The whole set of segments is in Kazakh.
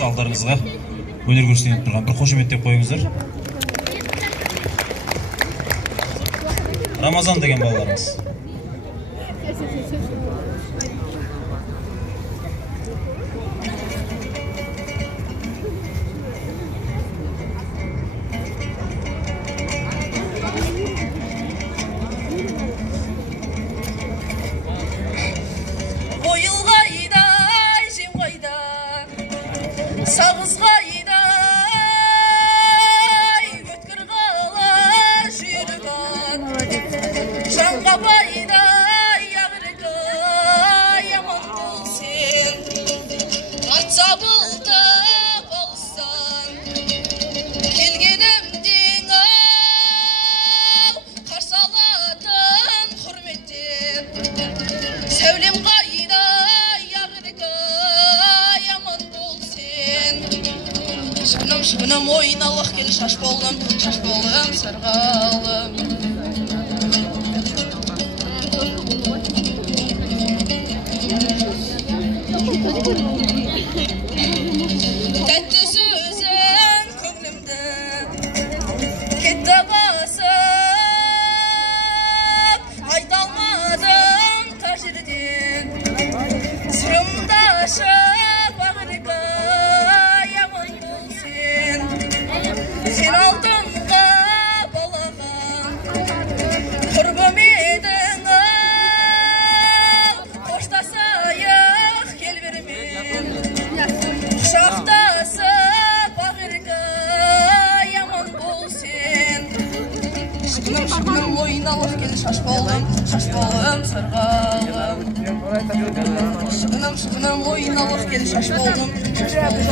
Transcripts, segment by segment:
Алдарыңызға өнер көрсетіп тұрған бір қошеметтеп қойыңыздар. Рамазан деген балаларымыз. Шыбыным ойналық кел шаш болым сырғалым. Тәтті сөзің көңлімді кетті басып, айта алмадым тар жерден сырымды ашып ағырға. Сен алтынға балаған құрбым едің, қоштасайық кел бермен құшақтасып ақырғы яман бол сен. Шыбыным ойналық кел шаш болым сырғалым. Шыбыным ойналық кел шаш болым сырғалым.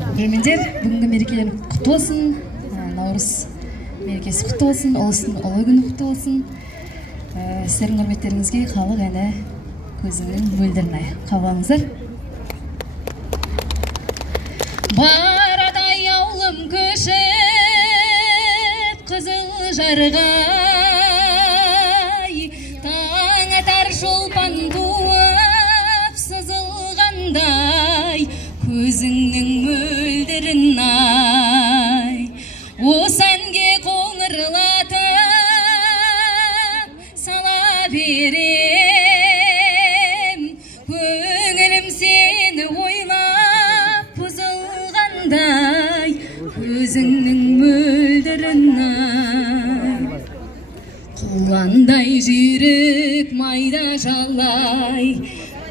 Көрермендер, бүгінгі мерекелерің құтты болсын. Наурыз мерекесі құтты болсын, ұлыстың ұлы күні құтты болсын. Сіздердің құрметтеріңізге халық әні көзіңнің мөлдірін ай. Қабыл алыңыздар. Барадай аулым көшіп, қызыл жарғай, таң атар шолпан туып, сызылғандай, көзіңнің мөлдірін ай. Осы әнге қоңырлатып сала берем, көңілім сені ойлап бұзылғандай, көзіңнің мөлдірін ай. Құландай жүйрік майда жалай,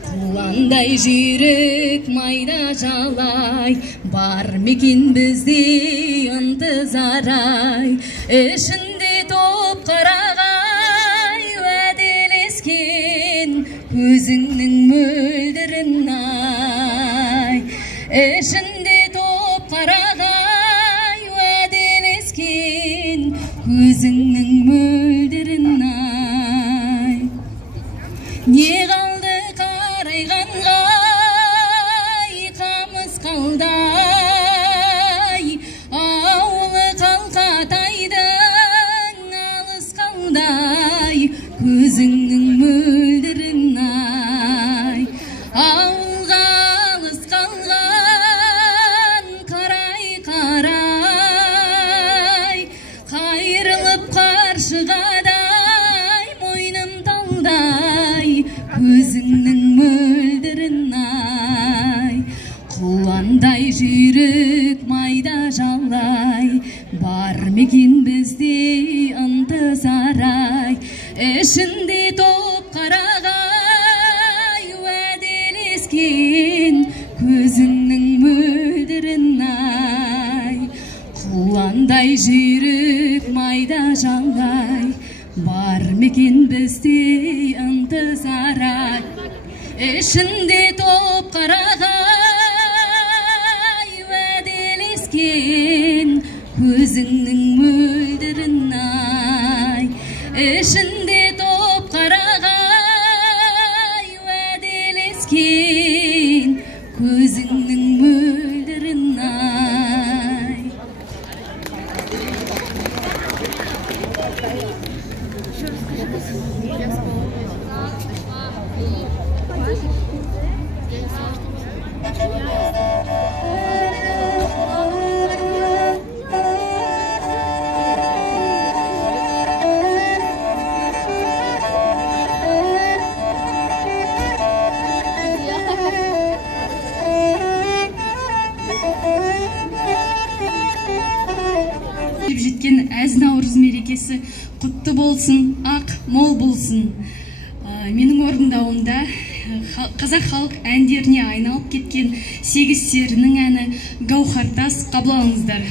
құландай жүйрік майда жалай, бар мекен бізде ынтызарай, ішінде топ қарағай, уәделескен көзіңнің мөлдірін ай. Ішінде топ қарағай, уәделескен көзіңнің мөлдірін ай. Не қалды қарайғанға қамыс қалдай, ауылы қалқатайдың алыс қалдай, көзіңнің мөлдірін ай. Ауылға алыс қалған қарай-қарай, қайрылып қаршығадай, мойным талдай, көзіңнің мөлдірін ай. Құландай жүйрік майда жалай, бар мекен бізде ынтызарай, ішінде топ қарағай, уәделескен көзіңнің мөлдірін ай. Құландай жүйрік майда жалай, бар мекен бізде ынтызарай, ішінде топ қарағай, уәделескен көзіңнің мөлдірін ай. Ішінде топ қарағай, уәделескен көзіңнің мөлдірін ай. Жеткен әз наурыз мерекесі құтты болсын, ақ мол болсын. Менің орындауымда қазақ халық әндеріне айналып кеткен сегіз серінің әні Гауһартас қабыл алыңыздар.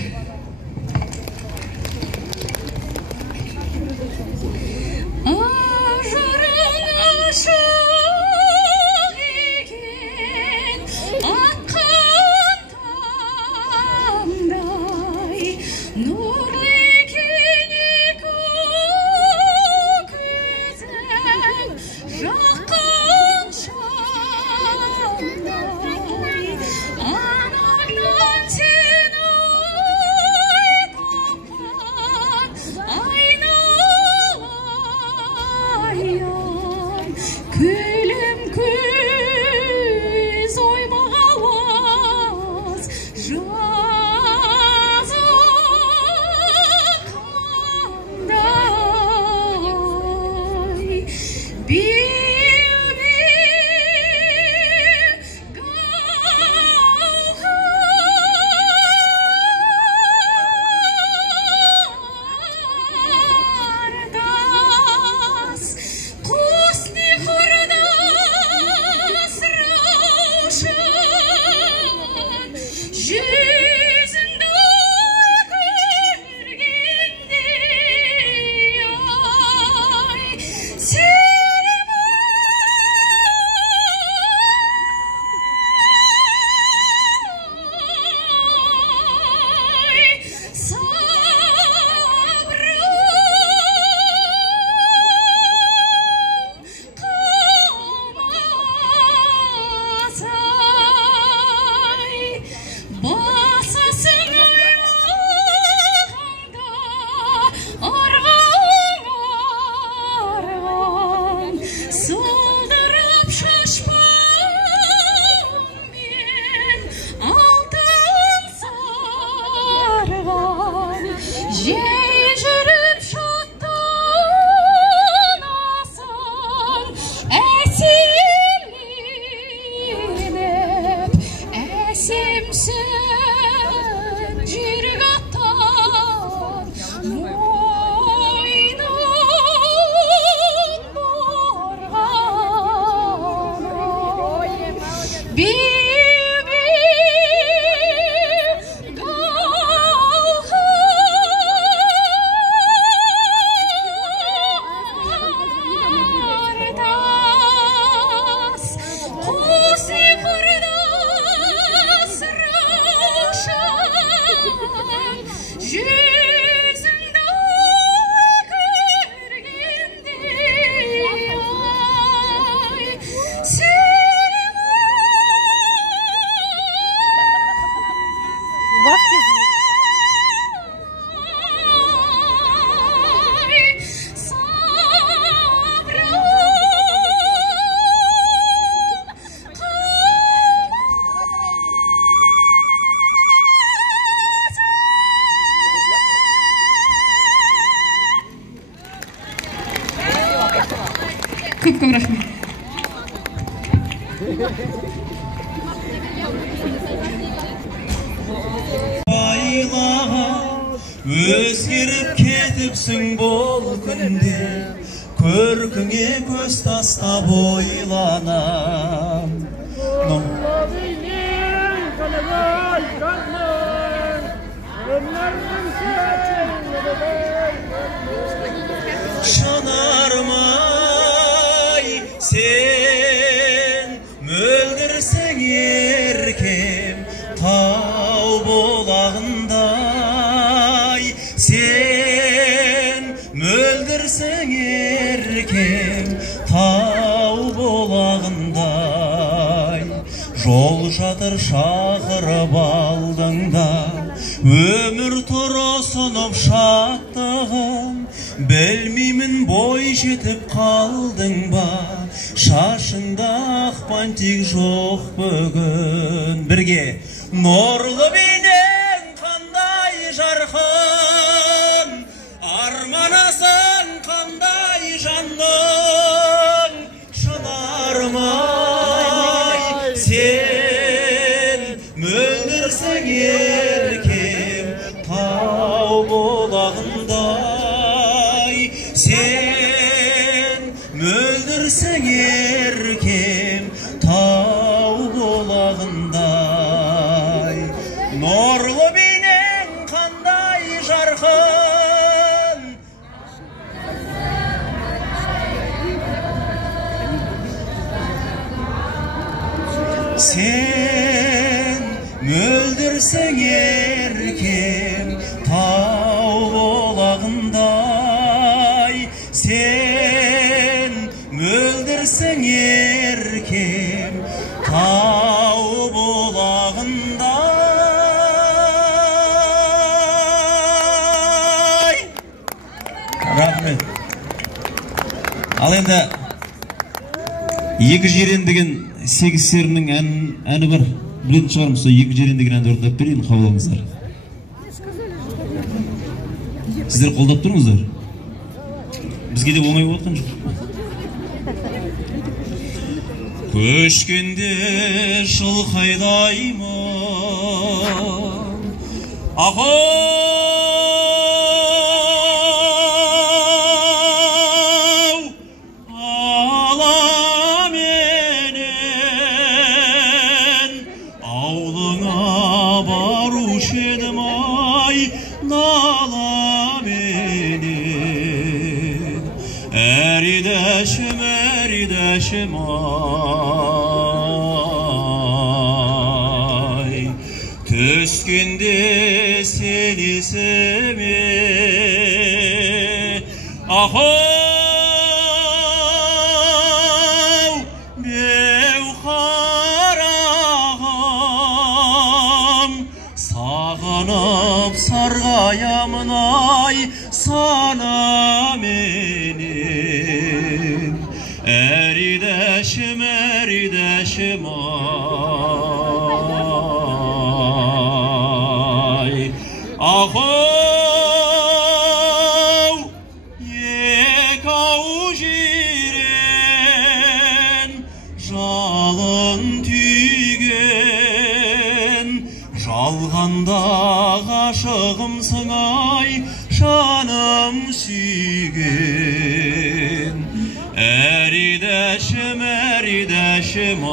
Күлім көз оймағауыз жазық маңдай, беу-беу Гауһартас, қосны құрдас раушан, Жей жүріп шаттанасың, әсемленіп, әсемсің жүрек аттан, мойнын борғаны. Көп рахмет. Өзгеріп кетіпсің бұл күнде, көркіңе көз тастап ойланам. Шынармай, сен мөлдірсің еркем, тау болағындай. Сен мөлдірсің еркем, тау болағындай. Жол жатыр шақырып алдыңда, өмір тұрысынып шаттығым. Білмеймін бой жетіп қалдың ба, шашыңда ақ бантик жоқ бүгін. Бірге нұрлы бейнең қандай жарқын, арманасың қандай жанның. Шынармай, сен мөлдірсің еркем, тау болағындай. Сен мөлдірсің еркем, тау болағындай. Нұрлы бейнең қандай жарқын. Сен мөлдірсің еркем, тау болағындай. Сен мөлдірсің еркем, тау болағындай. Рахмет. Ал енді екі жерен деген сегіз серінің әні бар. Білетін шығармыз, сол екі жерен деген әнді орындап берейін, қабылдаңыздар. Сіздер қолдап тұрыңыздар. Бізге де оңай болған жоқ. Көшкенде шылқайдаймын, ағау ала менен, аулыңа барушы едім ай нала менен. Әридәшім, әридәшім ай, түскенде сен есіме, ағау беу қарағым. Сағынып сарғаямын ай сана менен. Әридәшім, әридәшім ай, ағау ғашығымсың ай жаным сүйген әридәшім ай